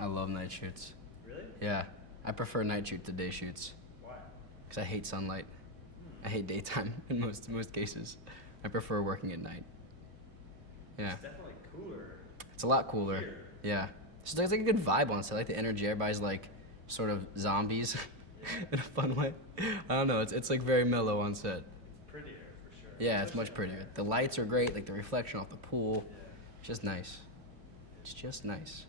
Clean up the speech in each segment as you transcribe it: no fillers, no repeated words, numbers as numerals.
I love night shoots. Really? Yeah, I prefer night shoot to day shoots Why? because I hate sunlight. I hate daytime in most cases. I prefer working at night. Yeah, It's definitely cooler it's a lot cooler. here. Yeah, so there's like a good vibe on set. I like the energy. Everybody's like sort of zombies in a fun way. I don't know. It's like very mellow on set. It's prettier for sure. Yeah, it's Especially much prettier. The lights are great. Like the reflection off the pool. Yeah. Just nice. It's just nice.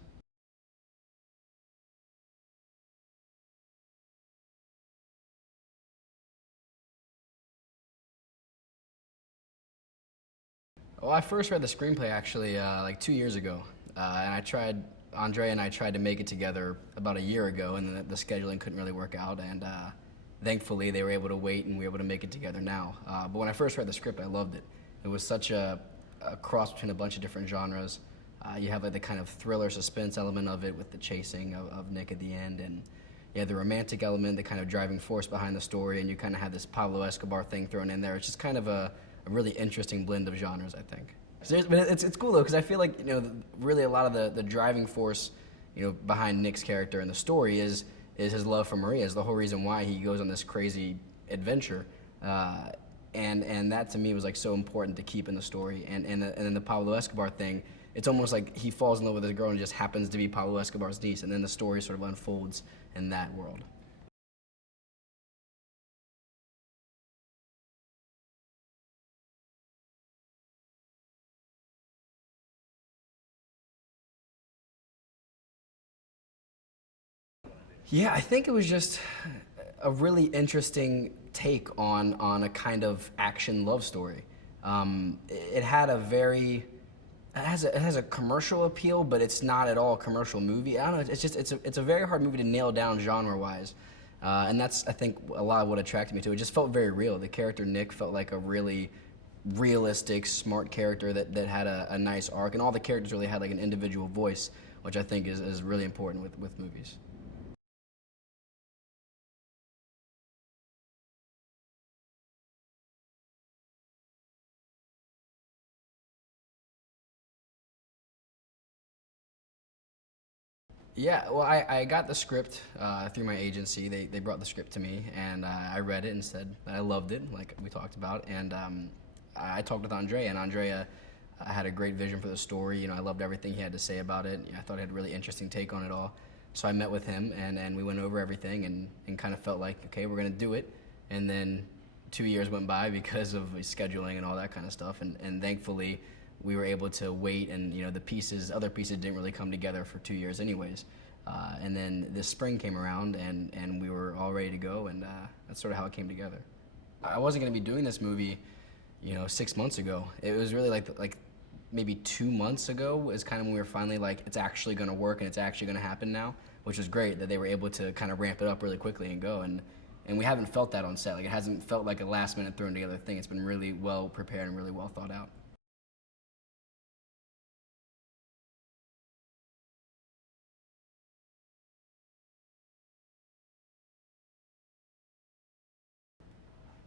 Well, I first read the screenplay actually like 2 years ago, and Andrea and I tried to make it together about a year ago, and the scheduling couldn't really work out, and thankfully they were able to wait and we were able to make it together now. But when I first read the script, I loved it. It was such a cross between a bunch of different genres. You have like the kind of thriller suspense element of it with the chasing of Nick at the end, and you have the romantic element, the kind of driving force behind the story, and you kind of have this Pablo Escobar thing thrown in there. It's just kind of a really interesting blend of genres, I think. So but it's cool though, because I feel like really a lot of the driving force behind Nick's character in the story is his love for Maria. Is the whole reason why he goes on this crazy adventure, and that to me was like so important to keep in the story. And then the Pablo Escobar thing, it's almost like he falls in love with this girl and just happens to be Pablo Escobar's niece, and then the story sort of unfolds in that world. Yeah, I think it was just a really interesting take on a kind of action love story. It had a very it has a commercial appeal, but it's not at all a commercial movie. I don't know. It's just it's a very hard movie to nail down genre wise, and that's I think a lot of what attracted me to it. It just felt very real. The character Nick felt like a really realistic, smart character that had a nice arc, and all the characters really had like an individual voice, which I think is really important with movies. Yeah, well, I got the script through my agency. They brought the script to me, and I read it and said that I loved it, like we talked about. And I talked with Andrea, and Andrea had a great vision for the story. I loved everything he had to say about it. I thought he had a really interesting take on it all. So I met with him, and we went over everything and kind of felt like, okay, we're going to do it. And then 2 years went by because of scheduling and all that kind of stuff. And thankfully, we were able to wait, and the other pieces didn't really come together for 2 years anyways. And then this spring came around, and we were all ready to go, and that's sort of how it came together. I wasn't going to be doing this movie, 6 months ago. It was really like maybe 2 months ago is kind of when we were finally like, it's actually going to work and it's actually going to happen now, which was great that they were able to kind of ramp it up really quickly and go. And we haven't felt that on set. Like, it hasn't felt like a last minute thrown together thing. It's been really well prepared and really well thought out.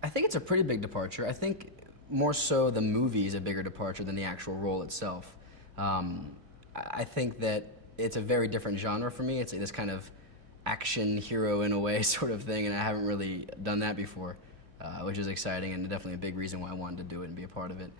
I think it's a pretty big departure. I think more so the movie is a bigger departure than the actual role itself. I think that it's a very different genre for me. It's this kind of action hero in a way sort of thing, and I haven't really done that before, which is exciting and definitely a big reason why I wanted to do it and be a part of it.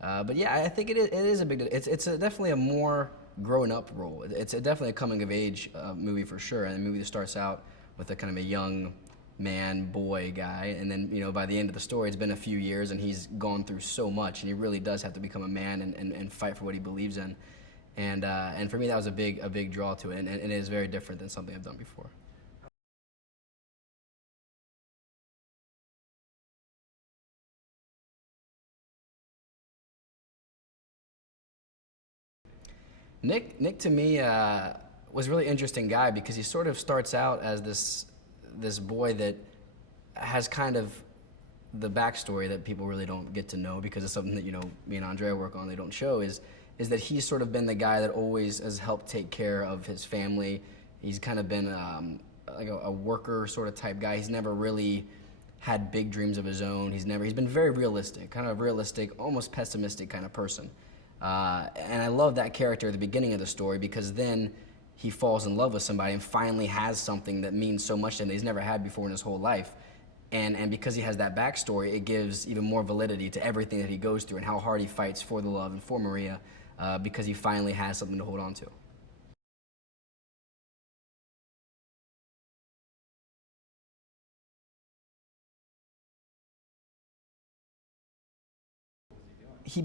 But yeah, I think it is a big. Definitely a more grown-up role. It's definitely a coming-of-age movie for sure, and a movie that starts out with a kind of a young man, boy guy, and then by the end of the story, it's been a few years, and he's gone through so much, and he really does have to become a man and fight for what he believes in, and for me that was a big draw to it, and it is very different than something I've done before. Nick to me was a really interesting guy because he sort of starts out as this boy that has kind of the backstory that people really don't get to know because it's something that me and Andrea work on. They don't show is that he's sort of been the guy that always has helped take care of his family. He's kind of been like a worker sort of type guy. He's never really had big dreams of his own. He's been very realistic, kind of realistic, almost pessimistic kind of person. And I love that character at the beginning of the story because then he falls in love with somebody and finally has something that means so much to him that he's never had before in his whole life. And because he has that backstory, it gives even more validity to everything that he goes through and how hard he fights for the love and for Maria, because he finally has something to hold on to. He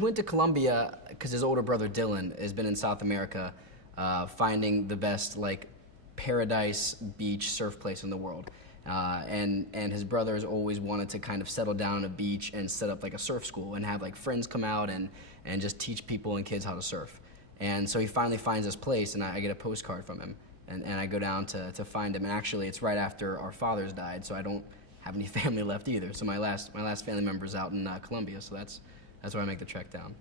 went to Colombia because his older brother Dylan has been in South America, finding the best like paradise beach surf place in the world, and his brother has always wanted to kind of settle down on a beach and set up like a surf school and have like friends come out and just teach people and kids how to surf. And so he finally finds this place, and I get a postcard from him, and I go down to find him. And actually, it's right after our fathers died, so I don't have any family left either. So my last family member's out in Colombia, so that's why I make the trek down.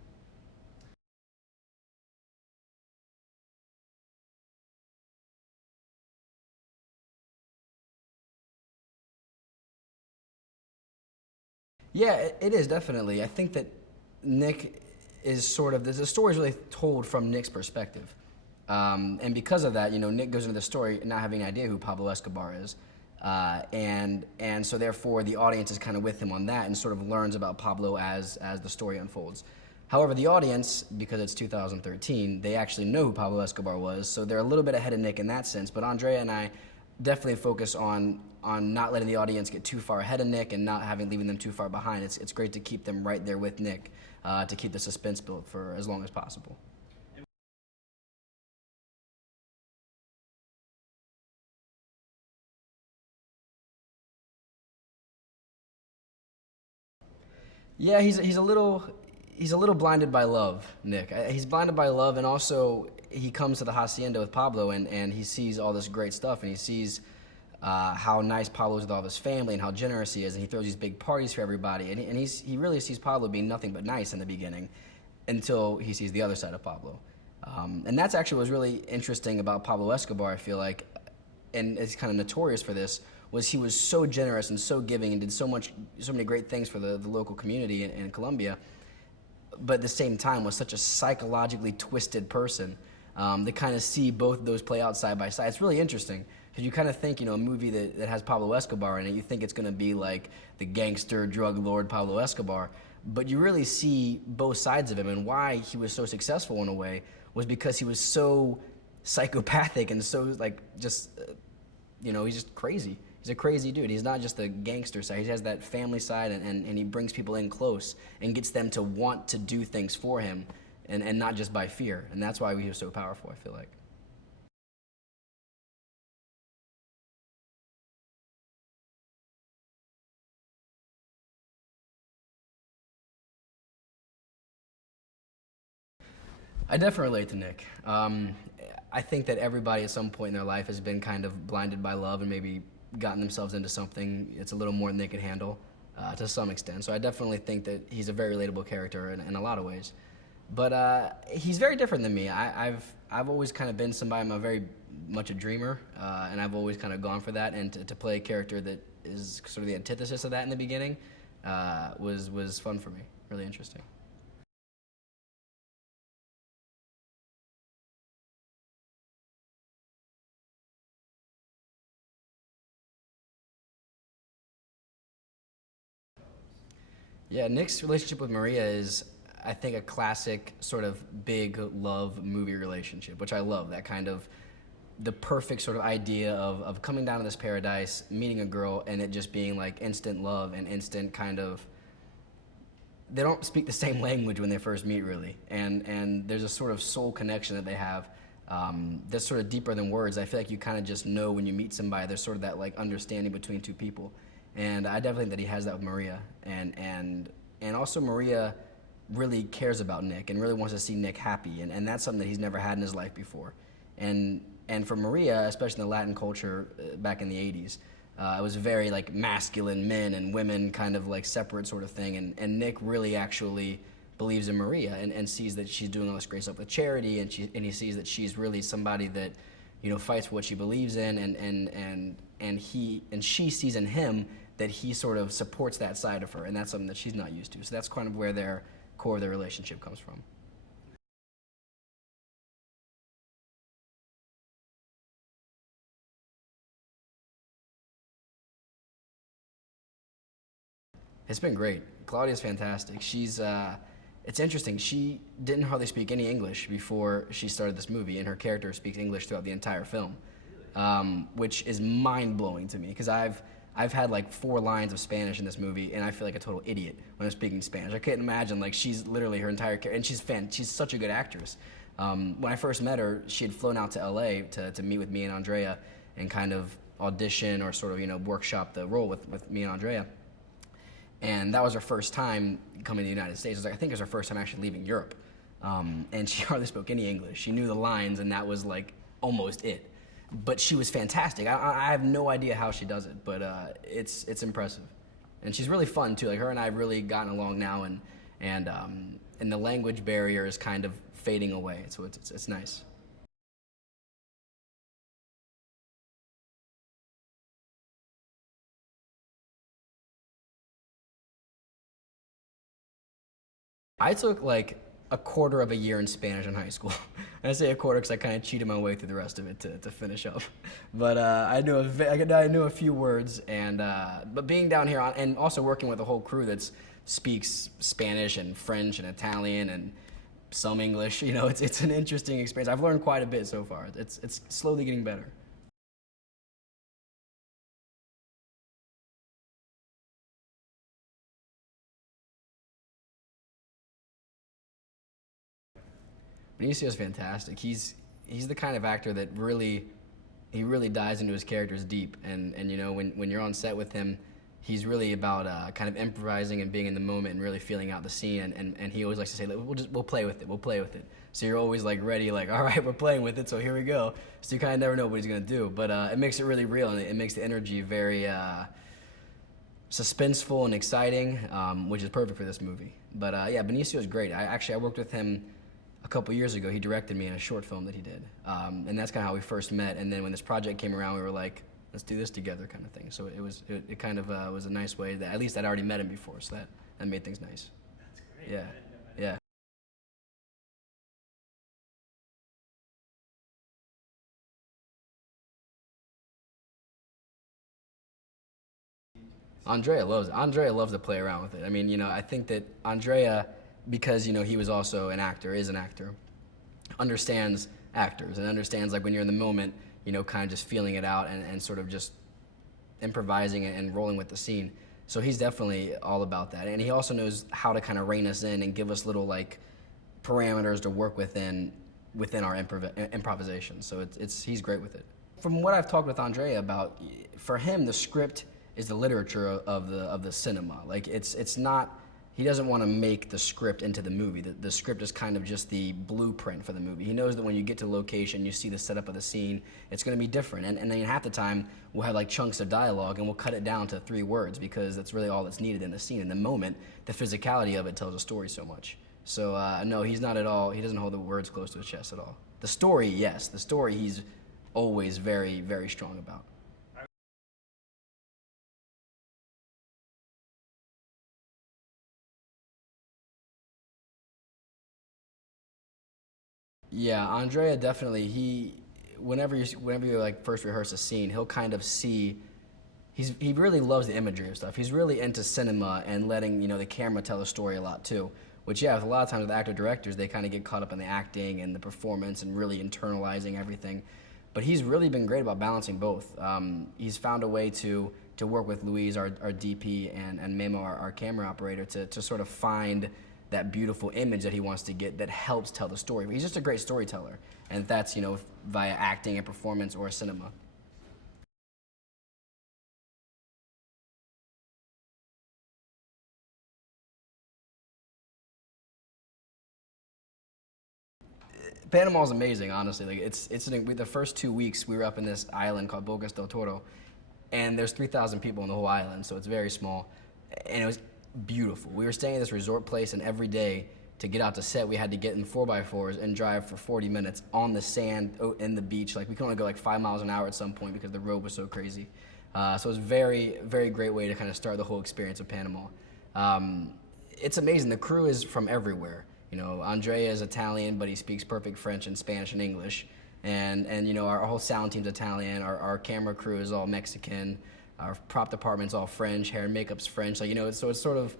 Yeah, it is definitely. I think that Nick is sort of, the story is really told from Nick's perspective. And because of that, Nick goes into the story not having an idea who Pablo Escobar is. And so therefore the audience is kind of with him on that and sort of learns about Pablo as the story unfolds. However, the audience, because it's 2013, they actually know who Pablo Escobar was, so they're a little bit ahead of Nick in that sense. But Andrea and I definitely focus on not letting the audience get too far ahead of Nick and not leaving them too far behind. It's great to keep them right there with Nick, to keep the suspense built for as long as possible. Yeah, he's a little blinded by love, Nick. He's blinded by love, and also he comes to the hacienda with Pablo, and he sees all this great stuff, and he sees how nice Pablo is with all of his family and how generous he is, and he throws these big parties for everybody, and he really sees Pablo being nothing but nice in the beginning, until he sees the other side of Pablo, and that's actually what was really interesting about Pablo Escobar. I feel like, and it's kind of notorious for this, was he was so generous and so giving and did so many great things for the local community in Colombia, but at the same time was such a psychologically twisted person. To kind of see both of those play out side by side, it's really interesting, because you kind of think, a movie that has Pablo Escobar in it, you think it's going to be like the gangster drug lord Pablo Escobar, but you really see both sides of him, and why he was so successful in a way was because he was so psychopathic and so he's just crazy. He's a crazy dude. He's not just the gangster side. He has that family side, and he brings people in close and gets them to want to do things for him, and not just by fear. And that's why he was so powerful, I feel like. I definitely relate to Nick. I think that everybody at some point in their life has been kind of blinded by love and maybe gotten themselves into something it's a little more than they can handle, to some extent. So I definitely think that he's a very relatable character in a lot of ways. But he's very different than me. I've always kind of been somebody, I'm a very much a dreamer, and I've always kind of gone for that. And to play a character that is sort of the antithesis of that in the beginning was fun for me, really interesting. Yeah, Nick's relationship with Maria is, I think, a classic sort of big love movie relationship, which I love. That kind of the perfect sort of idea of coming down to this paradise, meeting a girl, and it just being like instant love and instant kind of. They don't speak the same language when they first meet, really, and there's a sort of soul connection that they have, that's sort of deeper than words. I feel like you kind of just know when you meet somebody. There's sort of that like understanding between two people, and I definitely think that he has that with Maria, and also Maria really cares about Nick and really wants to see Nick happy, and that's something that he's never had in his life before, and for Maria, especially in the Latin culture back in the '80s. It was very like masculine men and women kind of like separate sort of thing, and Nick really actually believes in Maria and sees that she's doing all this great stuff with charity, and he sees that she's really somebody that fights for what she believes in, and she sees in him that he sort of supports that side of her, and that's something that she's not used to. So that's kind of where their core of their relationship comes from. It's been great. Claudia's fantastic. It's interesting. She didn't hardly speak any English before she started this movie, and her character speaks English throughout the entire film, which is mind blowing to me because I've had like 4 lines of Spanish in this movie, and I feel like a total idiot when I'm speaking Spanish. I couldn't imagine like she's literally her entire character, and she's such a good actress. When I first met her, she had flown out to LA to meet with me and Andrea and kind of audition or sort of workshop the role with me and Andrea. And that was her first time coming to the United States. I think it was her first time actually leaving Europe. And she hardly spoke any English. She knew the lines, and that was like almost it. But she was fantastic. I have no idea how she does it, but it's impressive. And she's really fun too. Like her and I have really gotten along now, and the language barrier is kind of fading away. So it's nice. I took like a quarter of a year in Spanish in high school. And I say a quarter because I kind of cheated my way through the rest of it to finish up. But I knew a few words, and but being down here and also working with a whole crew that speaks Spanish and French and Italian and some English, it's an interesting experience. I've learned quite a bit so far. It's slowly getting better. Benicio is fantastic. He's the kind of actor that he really dives into his characters deep. And when you're on set with him, he's really about kind of improvising and being in the moment and really feeling out the scene. And he always likes to say, we'll play with it. We'll play with it. So you're always like ready, like, all right, we're playing with it. So here we go. So you kind of never know what he's gonna do. But it makes it really real, and it makes the energy very suspenseful and exciting, which is perfect for this movie. But yeah, Benicio is great. I worked with him a couple years ago. He directed me in a short film that he did, and that's kind of how we first met. And then when this project came around, we were like, let's do this together, kind of thing. So it kind of was a nice way that at least I'd already met him before, so that made things nice. That's great. Yeah, yeah. Andrea loves to play around with it. I mean, I think that Andrea, because he was also an actor, is an actor, understands actors and understands like when you're in the moment, kind of just feeling it out and sort of just improvising and rolling with the scene. So he's definitely all about that, and he also knows how to kind of rein us in and give us little like parameters to work within our improvisation. So he's great with it. From what I've talked with Andrea about, for him the script is the literature of the cinema. Like it's not. He doesn't want to make the script into the movie. The script is kind of just the blueprint for the movie. He knows that when you get to location, you see the setup of the scene, it's going to be different. And then half the time, we'll have like chunks of dialogue, and we'll cut it down to 3 words because that's really all that's needed in the scene. In the moment, the physicality of it tells a story so much. So no, he's not at all, he doesn't hold the words close to his chest at all. The story, yes. The story he's always very, very strong about. Yeah, Andrea definitely. Whenever you like first rehearse a scene, he'll kind of see. He really loves the imagery of stuff. He's really into cinema and letting the camera tell a story a lot too. Which a lot of times with actor directors, they kind of get caught up in the acting and the performance and really internalizing everything. But he's really been great about balancing both. He's found a way to work with Louise, our DP, and Memo, our camera operator, to sort of find that beautiful image that he wants to get that helps tell the story. He's just a great storyteller, and that's via acting and performance or cinema. Panama's amazing, honestly. Like the first 2 weeks we were up in this island called Bocas del Toro, and there's 3,000 people on the whole island, so it's very small, and it was beautiful. We were staying at this resort place, and every day to get out to set, we had to get in 4x4s and drive for 40 minutes on the sand in the beach. Like we could only go like 5 miles an hour at some point because the road was so crazy. So it was very, very great way to kind of start the whole experience of Panama. It's amazing. The crew is from everywhere. Andrea is Italian, but he speaks perfect French and Spanish and English. And our whole sound team's Italian. Our camera crew is all Mexican. Our prop department's all French, hair and makeup's French. Like, you know, so it's sort of,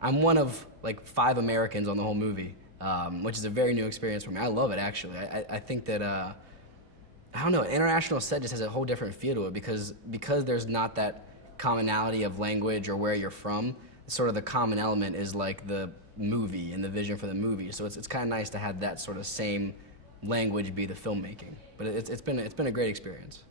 I'm one of like 5 Americans on the whole movie, which is a very new experience for me. I love it, actually. I think that, I don't know, international set just has a whole different feel to it because there's not that commonality of language or where you're from. Sort of the common element is like the movie and the vision for the movie. So it's kind of nice to have that sort of same language be the filmmaking. But it's been a great experience.